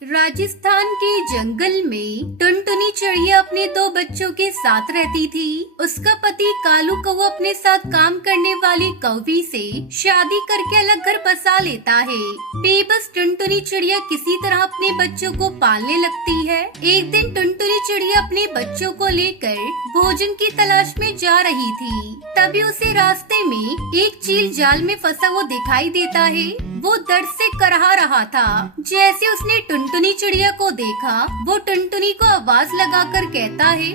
राजस्थान के जंगल में टुनटुनी चिड़िया अपने दो बच्चों के साथ रहती थी। उसका पति कालू कौवा अपने साथ काम करने वाली कौवी से शादी करके अलग घर बसा लेता है। बेबस टुनटुनी चिड़िया किसी तरह अपने बच्चों को पालने लगती है। एक दिन टुनटुनी चिड़िया अपने बच्चों को लेकर भोजन की तलाश में जा रही थी। तभी उसे रास्ते में एक चील जाल में फंसा हुआ दिखाई देता है। वो दर्द से करहा रहा था। जैसे उसने टुनटुनी चिड़िया को देखा, वो टुनटुनी को आवाज लगाकर कहता है,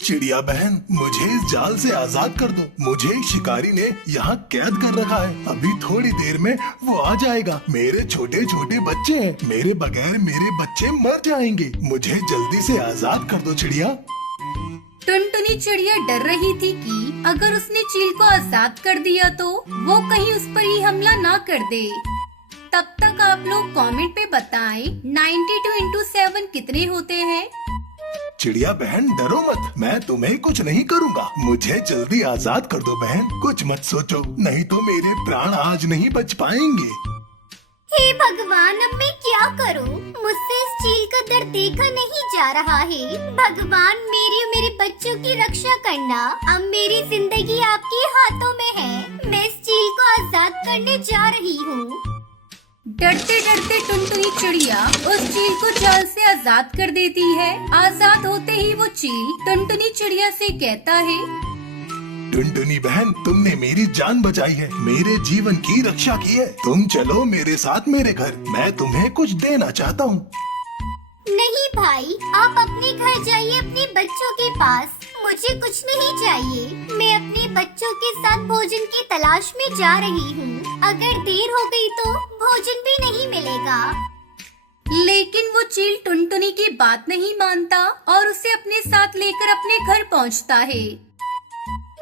चिड़िया बहन, मुझे इस जाल से आजाद कर दो। मुझे एक शिकारी ने यहाँ कैद कर रखा है। अभी थोड़ी देर में वो आ जाएगा। मेरे छोटे छोटे बच्चे हैं। मेरे बगैर मेरे बच्चे मर जाएंगे। मुझे जल्दी से आजाद कर दो चिड़िया। टुनटुनी चिड़िया डर रही थी कि अगर उसने चील को आजाद कर दिया तो वो कहीं उस पर ही हमला ना कर दे। तब तक आप लोग कमेंट पे बताएं 92 into 7 कितने होते हैं। चिड़िया बहन, डरो मत, मैं तुम्हें कुछ नहीं करूँगा। मुझे जल्दी आजाद कर दो बहन। कुछ मत सोचो, नहीं तो मेरे प्राण आज नहीं बच पाएंगे। हे भगवान, अब मैं क्या करूं? मुझसे इस चील का दर्द देखा नहीं जा रहा है। भगवान, मेरी और मेरे बच्चों की रक्षा करना। अब मेरी जिंदगी आपके हाथों में है। मैं इस चील को आजाद करने जा रही हूँ। डरते डरते टुनटुनी चिड़िया उस चील को जाल से आजाद कर देती है। आजाद होते ही वो चील टुनटुनी चिड़िया से कहता है, टुनटुनी बहन, तुमने मेरी जान बचाई है, मेरे जीवन की रक्षा की है। तुम चलो मेरे साथ मेरे घर। मैं तुम्हें कुछ देना चाहता हूँ। नहीं भाई, आप अपने घर जाइए, अपने बच्चों के पास। मुझे कुछ नहीं चाहिए। मैं अपने बच्चों के साथ भोजन की तलाश में जा रही हूँ। अगर देर हो गई तो भोजन भी नहीं मिलेगा। लेकिन वो चील टुनटुनी की बात नहीं मानता और उसे अपने साथ लेकर अपने घर पहुँचता है।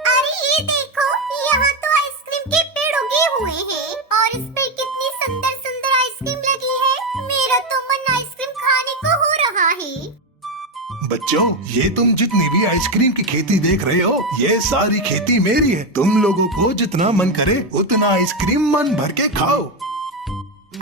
अरे ये देखो, यहाँ तो आइसक्रीम के पेड़ उगे हुए हैं और इस पे कितनी सुंदर सुंदर आइसक्रीम लगी है। मेरा तो मन आइसक्रीम खाने को हो रहा है। बच्चों, ये तुम जितनी भी आइसक्रीम की खेती देख रहे हो, ये सारी खेती मेरी है। तुम लोगों को जितना मन करे उतना आइसक्रीम मन भर के खाओ।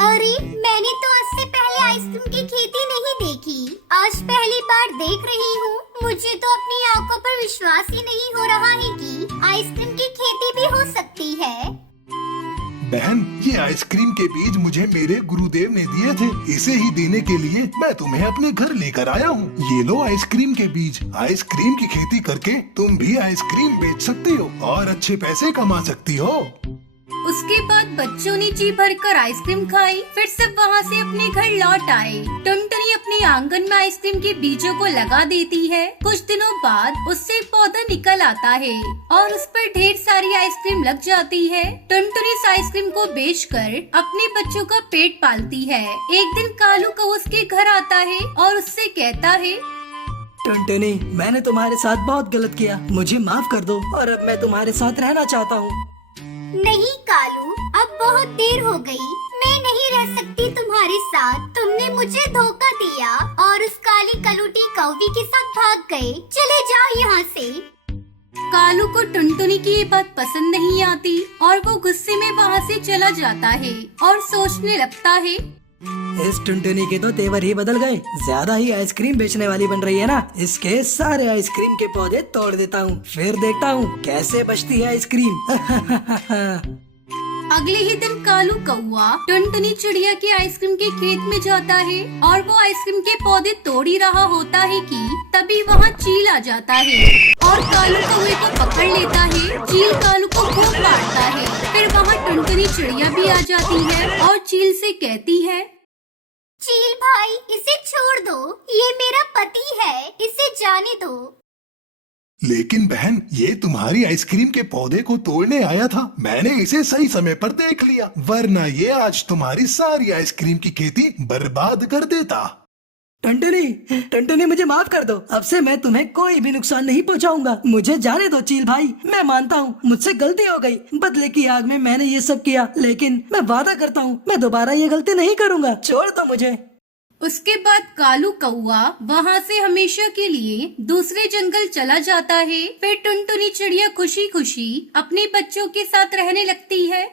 अरे, मैंने तो इससे पहले आइसक्रीम की खेती नहीं देखी। आज पहली बार देख रही हूँ। मुझे तो अपनी आंखों पर विश्वास ही नहीं हो रहा है कि आइसक्रीम की खेती भी हो सकती है। बहन, ये आइसक्रीम के बीज मुझे मेरे गुरुदेव ने दिए थे। इसे ही देने के लिए मैं तुम्हें अपने घर लेकर आया हूँ। ये लो आइसक्रीम के बीज। आइसक्रीम की खेती करके तुम भी आइसक्रीम बेच सकती हो और अच्छे पैसे कमा सकती हो। उसके बाद बच्चों ने जी भरकर आइसक्रीम खाई। फिर सब वहाँ से अपने घर लौट आए। टुनटुनी अपने आंगन में आइसक्रीम के बीजों को लगा देती है। कुछ दिनों बाद उससे एक पौधा निकल आता है और उस पर ढेर सारी आइसक्रीम लग जाती है। टुनटुनी इस आइसक्रीम को बेचकर अपने बच्चों का पेट पालती है। एक दिन कालू कौवा उसके घर आता है और उससे कहता है, टुनटुनी, मैंने तुम्हारे साथ बहुत गलत किया। मुझे माफ कर दो और अब मैं तुम्हारे साथ रहना चाहता हूँ। नहीं कालू, अब बहुत देर हो गई। मैं नहीं रह सकती तुम्हारे साथ। तुमने मुझे धोखा दिया और उस काली कलूटी कौवी के साथ भाग गए। चले जाओ यहाँ से। कालू को टुनटुनी की ये बात पसंद नहीं आती और वो गुस्से में वहाँ से चला जाता है और सोचने लगता है, इस टुनटुनी के तो तेवर ही बदल गए। ज्यादा ही आइसक्रीम बेचने वाली बन रही है ना। इसके सारे आइसक्रीम के पौधे तोड़ देता हूँ, फिर देखता हूँ कैसे बचती है आइसक्रीम। अगले ही दिन कालू कौवा टुनटुनी चिड़िया के आइसक्रीम के खेत में जाता है और वो आइसक्रीम के पौधे तोड़ ही रहा होता है कि तभी वहाँ चील आ जाता है और कालू कौवे को पकड़ लेता है। चील कालू को खूब मारता है। फिर वहाँ टुनटुनी चिड़िया भी आ जाती है और चील से कहती है, चील भाई, इसे छोड़ दो। ये मेरा पति है, इसे जाने दो। लेकिन बहन, ये तुम्हारी आइसक्रीम के पौधे को तोड़ने आया था। मैंने इसे सही समय पर देख लिया, वरना ये आज तुम्हारी सारी आइसक्रीम की खेती बर्बाद कर देता। टुनटुनी, मुझे माफ कर दो। अब से मैं तुम्हें कोई भी नुकसान नहीं पहुंचाऊंगा। मुझे जाने दो चील भाई। मैं मानता हूँ मुझसे गलती हो गई। बदले की आग में मैंने ये सब किया, लेकिन मैं वादा करता हूँ मैं दोबारा ये गलती नहीं करूँगा। छोड़ दो मुझे। उसके बाद कालू कौवा वहाँ से हमेशा के लिए दूसरे जंगल चला जाता है। फिर टुनटुनी चिड़िया खुशी खुशी अपने बच्चों के साथ रहने लगती है।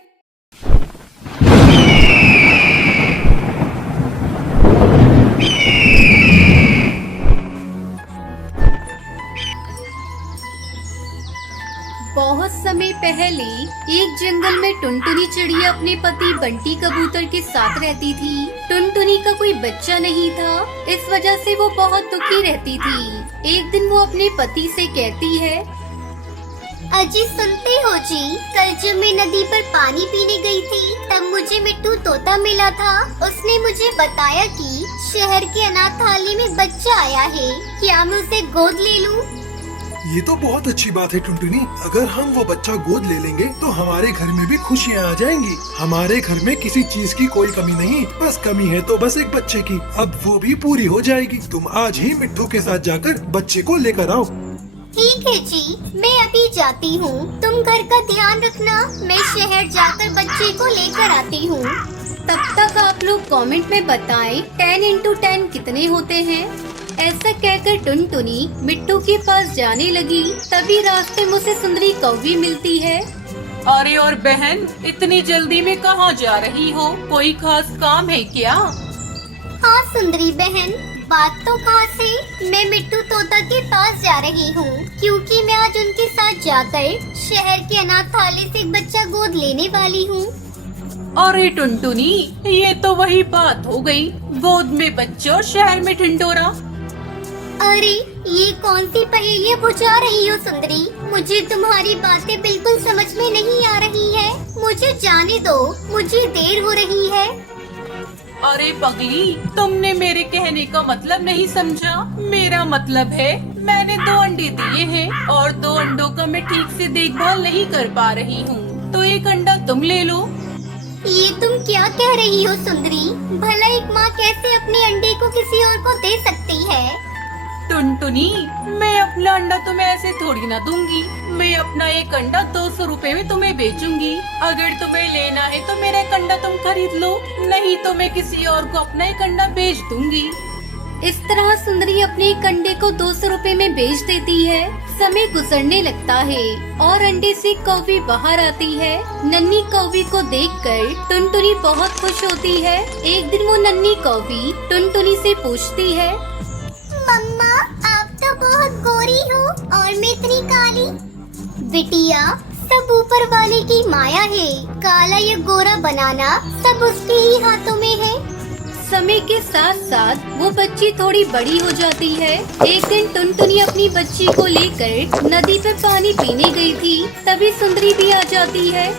जंगल में टुनटुनी चिड़िया अपने पति बंटी कबूतर के साथ रहती थी। टुनटुनी का कोई बच्चा नहीं था, इस वजह से वो बहुत दुखी रहती थी। एक दिन वो अपने पति से कहती है, अजी सुनते हो जी, कल जब मैं नदी पर पानी पीने गई थी तब मुझे मिट्टू तोता मिला था। उसने मुझे बताया कि शहर के अनाथालय में बच्चा आया है, क्या मैं उसे गोद ले लूं? ये तो बहुत अच्छी बात है टुनटुनी। अगर हम वो बच्चा गोद ले लेंगे तो हमारे घर में भी खुशियाँ आ जाएंगी। हमारे घर में किसी चीज की कोई कमी नहीं, बस कमी है तो बस एक बच्चे की। अब वो भी पूरी हो जाएगी। तुम आज ही मिट्टू के साथ जाकर बच्चे को लेकर आओ। ठीक है जी, मैं अभी जाती हूँ। तुम घर का ध्यान रखना, मैं शहर जाकर बच्चे को लेकर आती हूँ। तब तक आप लोग कमेंट में बताएं 10 into 10 कितने होते हैं। ऐसा कहकर टुनटुनी मिट्टू के पास जाने लगी। तभी रास्ते में उसे सुंदरी कौवी मिलती है। अरे और बहन, इतनी जल्दी में कहाँ जा रही हो? कोई खास काम है क्या? हाँ सुंदरी बहन, बात तो खास है। मैं मिट्टू तोता के पास जा रही हूँ क्योंकि मैं आज उनके साथ जाकर शहर के अनाथालय से एक बच्चा गोद लेने वाली हूँ। अरे टुनटुनी, ये तो वही बात हो गई, गोद में बच्चे और शहर में ढिंढोरा। अरे ये कौन सी पहेलियाँ बुझा रही हो सुंदरी? मुझे तुम्हारी बातें बिल्कुल समझ में नहीं आ रही है। मुझे जाने दो, मुझे देर हो रही है। अरे पगली, तुमने मेरे कहने का मतलब नहीं समझा। मेरा मतलब है मैंने 2 अंडे दिए हैं और 2 अंडों का मैं ठीक से देखभाल नहीं कर पा रही हूँ, तो 1 अंडा तुम ले लो। ये तुम क्या कह रही हो सुंदरी? भला एक माँ कैसे अपने अंडे को किसी और को दे सकती है? टुनटुनी, मैं अपना अंडा तुम्हें ऐसे थोड़ी ना दूंगी। मैं अपना 1 अंडा 200 रुपए में तुम्हें बेचूंगी। अगर तुम्हें लेना है तो मेरा 1 अंडा तुम खरीद लो, नहीं तो मैं किसी और को अपना 1 अंडा बेच दूंगी। इस तरह सुंदरी अपने एक अंडे को 200 रुपए में बेच देती है। समय गुजरने लगता है और अंडे से कौवी बाहर आती है। नन्ही कौवी को देखकर टुनटुनी बहुत खुश होती है। एक दिन वो नन्ही कौवी टुनटुनी से पूछती है, मम्मा, आप तो बहुत गोरी हो और मैं इतनी काली। बिटिया, सब ऊपर वाले की माया है। काला या गोरा बनाना सब उसके ही हाथों में है। समय के साथ साथ वो बच्ची थोड़ी बड़ी हो जाती है। एक दिन टुनटुनी अपनी बच्ची को लेकर नदी पर पानी पीने गई थी। तभी सुंदरी भी आ जाती है।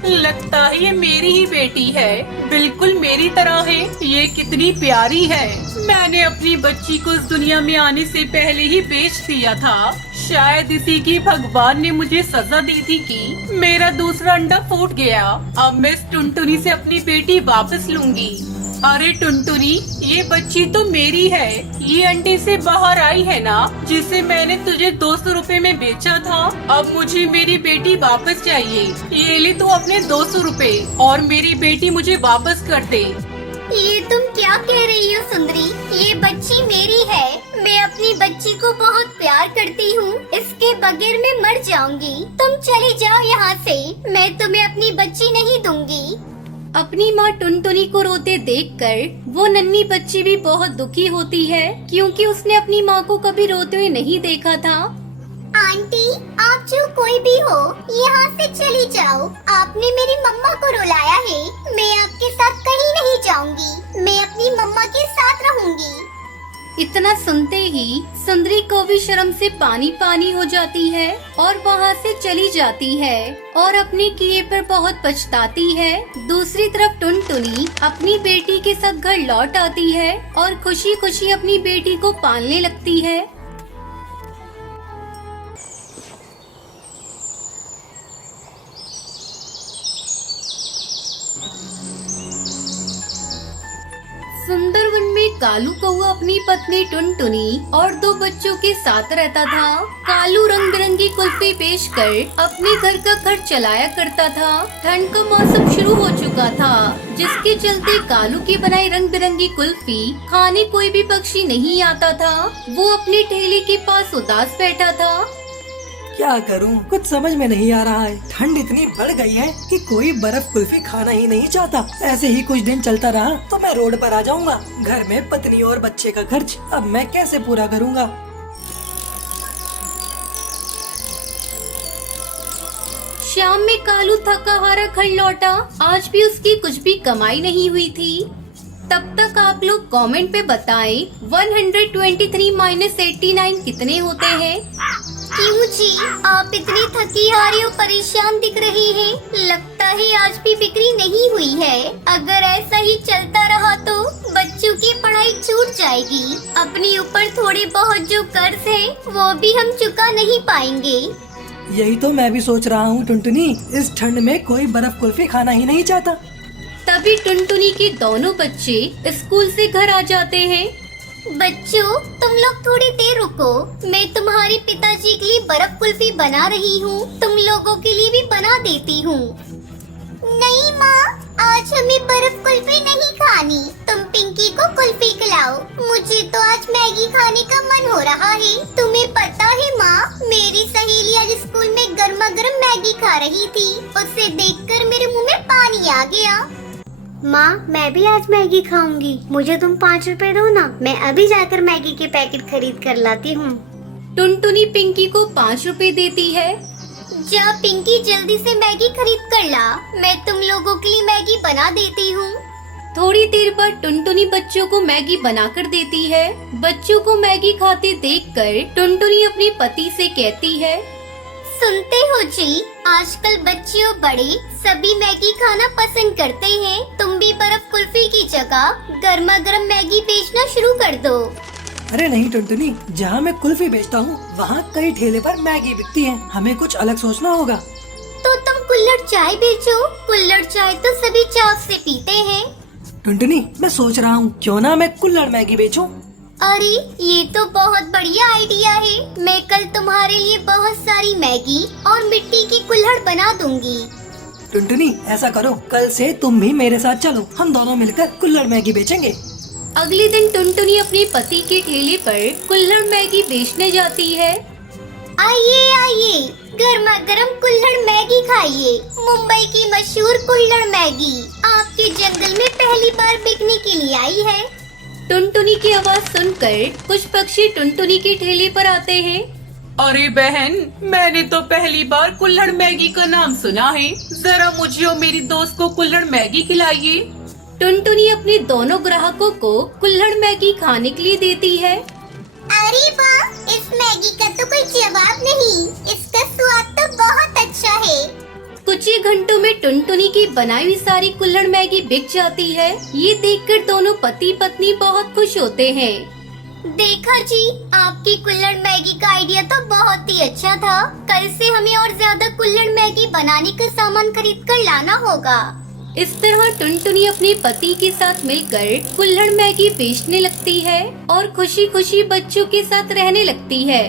लगता है ये मेरी ही बेटी है, बिल्कुल मेरी तरह है। ये कितनी प्यारी है। मैंने अपनी बच्ची को इस दुनिया में आने से पहले ही बेच दिया था। शायद इसी की भगवान ने मुझे सजा दी थी कि मेरा दूसरा अंडा फूट गया। अब मैं इस टुनटुनी से अपनी बेटी वापस लूंगी। अरे टुनटुनी, ये बच्ची तो मेरी है। ये अंडे से बाहर आई है ना, जिसे मैंने तुझे 200 रुपए में बेचा था। अब मुझे मेरी बेटी वापस चाहिए। ये ले तू अपने 200 रुपए और मेरी बेटी मुझे वापस कर दे। ये तुम क्या कह रही हो सुंदरी? ये बच्ची मेरी है। मैं अपनी बच्ची को बहुत प्यार करती हूँ। इसके बगैर मैं मर जाऊंगी। तुम चली जाओ यहाँ से। मैं तुम्हें अपनी बच्ची नहीं दूंगी। अपनी माँ टुनटुनी को रोते देखकर वो नन्ही बच्ची भी बहुत दुखी होती है, क्योंकि उसने अपनी माँ को कभी रोते हुए नहीं देखा था। आंटी, आप जो कोई भी हो, यहाँ से चली जाओ। आपने मेरी मम्मा को रुलाया है। मैं आपके साथ कहीं नहीं जाऊंगी। मैं अपनी मम्मा के साथ रहूंगी। इतना सुनते ही सुंदरी को भी शर्म से पानी पानी हो जाती है और वहाँ से चली जाती है और अपने किए पर बहुत पछताती है। दूसरी तरफ टुनटुनी अपनी बेटी के साथ घर लौट आती है और खुशी खुशी अपनी बेटी को पालने लगती है। सुंदर वन में कालू कौआ अपनी पत्नी टुनटुनी और 2 बच्चों के साथ रहता था। कालू रंग बिरंगी कुल्फी बेच कर अपने घर का खर्च चलाया करता था। ठंड का मौसम शुरू हो चुका था, जिसके चलते कालू की बनाई रंग बिरंगी कुल्फी खाने कोई भी पक्षी नहीं आता था। वो अपने ठेले के पास उदास बैठा था। क्या करूं, कुछ समझ में नहीं आ रहा है। ठंड इतनी बढ़ गई है कि कोई बर्फ कुल्फी खाना ही नहीं चाहता। ऐसे ही कुछ दिन चलता रहा तो मैं रोड पर आ जाऊंगा। घर में पत्नी और बच्चे का खर्च अब मैं कैसे पूरा करूंगा। शाम में कालू थका हारा घर लौटा। आज भी उसकी कुछ भी कमाई नहीं हुई थी। तब तक आप लोग कमेंट पे बताएं 123 माइनस 89 कितने होते हैं। क्यों जी, आप इतनी थकी हारी और परेशान दिख रही हैं। लगता है आज भी बिक्री नहीं हुई है। अगर ऐसा ही चलता रहा तो बच्चों की पढ़ाई छूट जाएगी। अपने ऊपर थोड़े बहुत जो कर्ज है वो भी हम चुका नहीं पाएंगे। यही तो मैं भी सोच रहा हूँ टुनटुनी, इस ठंड में कोई बर्फ कुल्फी खाना ही नहीं चाहता। तभी टुनटुनी के दोनों बच्चे स्कूल से घर आ जाते हैं। बच्चों, तुम लोग थोड़ी देर रुको, मैं तुम्हारे पिताजी के लिए बर्फ कुल्फी बना रही हूँ। तुम लोगों के लिए भी बना देती हूँ। नहीं माँ, आज हमें बर्फ कुल्फी नहीं खानी। तुम पिंकी को कुल्फी खिलाओ। मुझे तो आज मैगी खाने का मन हो रहा है। तुम्हें पता है माँ, मेरी सहेली आज स्कूल में गर्मा गर्म मैगी खा रही थी। उसे देखकर मेरे मुंह में पानी आ गया। माँ, मैं भी आज मैगी खाऊंगी। मुझे तुम 5 रुपए दो ना, मैं अभी जाकर मैगी के पैकेट खरीद कर लाती हूँ। टुनटुनी पिंकी को 5 रुपए देती है। जा पिंकी, जल्दी से मैगी खरीद कर ला। मैं तुम लोगों के लिए मैगी बना देती हूँ। थोड़ी देर बाद टुनटुनी बच्चों को मैगी बनाकर देती है। बच्चों को मैगी खाते देखकर टुनटुनी अपने पति से कहती है, सुनते हो जी, आजकल बच्चे और बड़े सभी मैगी खाना पसंद करते हैं। तुम भी बर्फ कुल्फी की जगह गर्मा गर्म मैगी बेचना शुरू कर दो। अरे नहीं टुनटुनी, जहाँ मैं कुल्फी बेचता हूँ वहाँ कई ठेले पर मैगी बिकती है। हमें कुछ अलग सोचना होगा। तो तुम कुल्हड़ चाय बेचो। कुल्हड़ चाय तो सभी चाव से पीते हैं। टुनटुनी, मैं सोच रहा हूँ क्यों ना मैं कुल्हड़ मैगी बेचूं। अरे ये तो बहुत बढ़िया आइडिया है। मैं कल तुम्हारे लिए बहुत सारी मैगी और मिट्टी की कुल्हड़ बना दूंगी। टुनटुनी, ऐसा करो, कल से तुम भी मेरे साथ चलो। हम दोनों मिलकर कुल्हड़ मैगी बेचेंगे। अगले दिन टुनटुनी अपने पति के ठेले पर कुल्हड़ मैगी बेचने जाती है। आइए आइए, गर्मा गर्म कुल्हड़ मैगी खाइए। मुंबई की मशहूर कुल्हड़ मैगी आपके जंगल में पहली बार बिकने के लिए आई है। टुनटुनी की आवाज सुनकर कुछ पक्षी टुनटुनी के ठेले पर आते हैं। अरे बहन, मैंने तो पहली बार कुल्हड़ मैगी का नाम सुना है। जरा मुझे और मेरी दोस्त को कुल्हड़ मैगी खिलाइए। टुनटुनी अपने दोनों ग्राहकों को कुल्हड़ मैगी खाने के लिए देती है। अरे वाह, इस मैगी का तो कोई जवाब नहीं। इसका स्वाद तो बहुत अच्छा है। कुछ ही घंटों में टुनटुनी की बनाई हुई सारी कुल्हड़ मैगी बिक जाती है। ये देखकर दोनों पति पत्नी बहुत खुश होते हैं। देखा जी, आपकी कुल्हड़ मैगी का आइडिया तो बहुत ही अच्छा था। कल से हमें और ज्यादा कुल्हड़ मैगी बनाने का सामान खरीद कर लाना होगा। इस तरह टुनटुनी अपने पति के साथ मिलकर कुल्हड़ मैगी बेचने लगती है और खुशी खुशी बच्चों के साथ रहने लगती है।